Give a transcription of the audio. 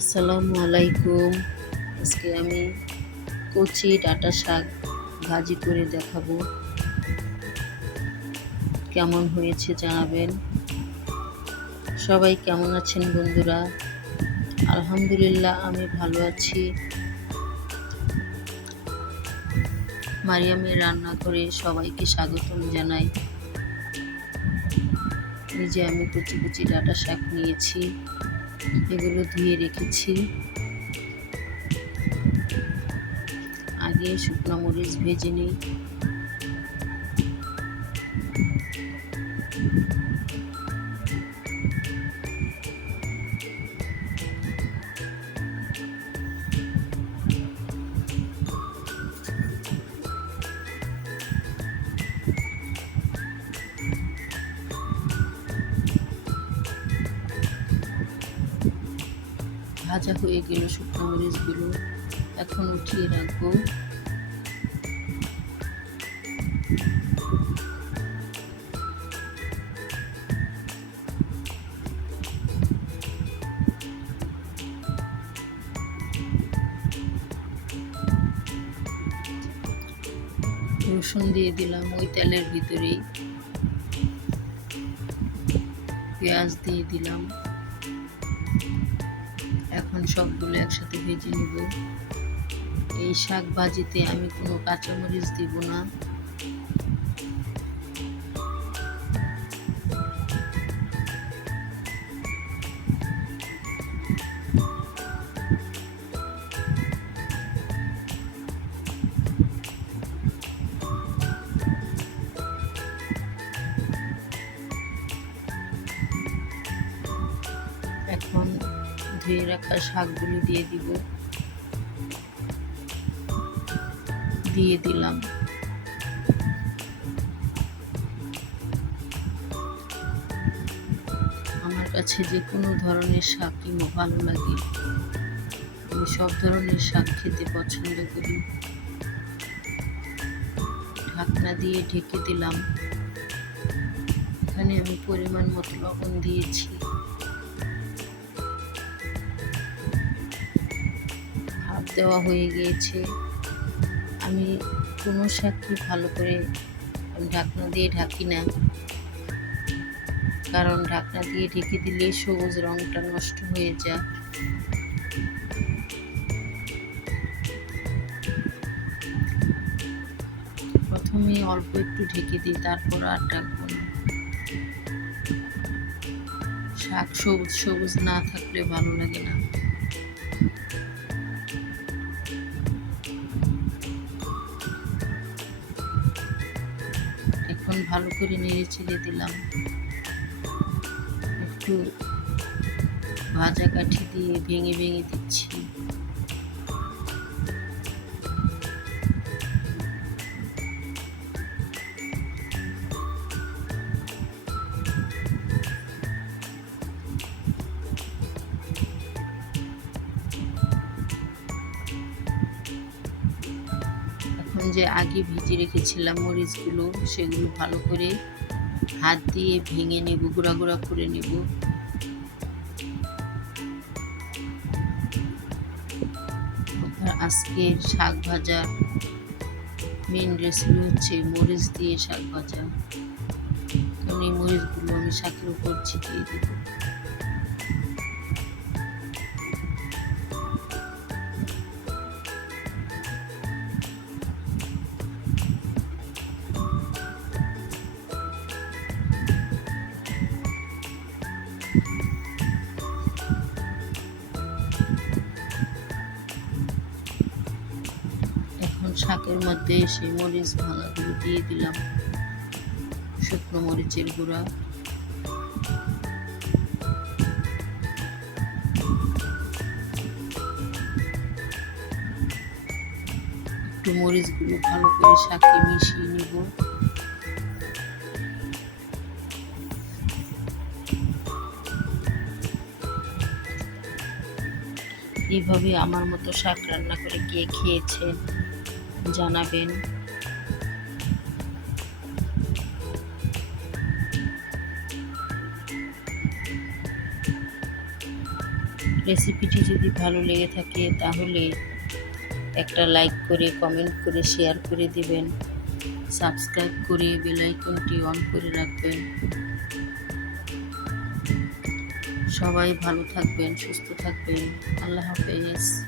আসসালামু আলাইকুম। আজকে আমি কচি ডাঁটা শাক ভাজি করে দেখাবো। কেমন হয়েছে জানাবেন। সবাই কেমন আছেন বন্ধুরা? আলহামদুলিল্লাহ আমি ভালো আছি। মারিয়ামের রান্নাঘরে সবাইকে স্বাগতম জানাই। এই যে আমি কচি কচি ডাঁটা শাক নিয়েছি, এগুলো ধুয়ে রেখেছি। আগে শুকনো মরিচ ভেজে নিই। ভাজা হয়ে গেল শুকনো মরিচগুলো, এখন উঠিয়ে রাখবো। রসুন দিয়ে দিলাম ওই তেলের ভিতরেই, পেঁয়াজ দিয়ে দিলাম। এখন সবগুলো একসাথে ভেজে নিব। এই শাক ভাজিতে আমি কোনো কাঁচামরিচ দিব না। এখন ধুয়ে রাখা শাকগুলো দিয়ে দিলাম। আমার কাছে যে কোনো ধরনের শাকই ভালো লাগে। আমি সব ধরনের শাক খেতে পছন্দ করি। ঢাকনা দিয়ে ঢেকে দিলাম। এখানে আমি পরিমাণ মতো লবণ দিয়েছি। ভাত দেওয়া হয়ে গিয়েছে। আমি কোনো শাকই ভালো করে ঢাকনা দিয়ে ঢাকি না, কারণ ঢাকনা দিয়ে ঢেকে দিলে সবুজ রংটা নষ্ট হয়ে যায়। প্রথমে অল্প একটু ঢেকে দিই, তারপর আর ঢাকবো না। শাক সবুজ সবুজ না থাকলে ভালো লাগে না। এখন ভালো করে নেড়ে চেড়ে দিলাম। একটু ভাজা কাঠি দিয়ে ভেঙে ভেঙে দিচ্ছি। এখন যে আগে ভিজিয়ে রেখেছিলাম মরিচগুলো, সেগুলো ভালো করে হাত দিয়ে ভেঙে নেব, গুঁড়া গুঁড়া করে নেব। আজকের শাক ভাজা মেন রেসিপি হচ্ছে মরিচ দিয়ে শাক ভাজা। এই মরিচগুলো আমি শাকের উপর ছিটিয়ে দেব। এখন শাকের মধ্যে সেই মরিচ ভাঙাগুলো দিয়ে দিলাম, শুকনো মরিচের গুঁড়া। একটু মরিচগুলো ভালো করে শাকে মিশিয়ে নেব। এইভাবে আমার মতো শাক রান্না করে কে খেয়েছেন জানাবেন। রেসিপিটি যদি ভালো লেগে থাকে তাহলে একটা লাইক করে, কমেন্ট করে, শেয়ার করে দিবেন। সাবস্ক্রাইব করে বেল আইকনটি অন করে রাখবেন। সবাই ভালো থাকবেন, সুস্থ থাকবেন। আল্লাহ হাফেজ।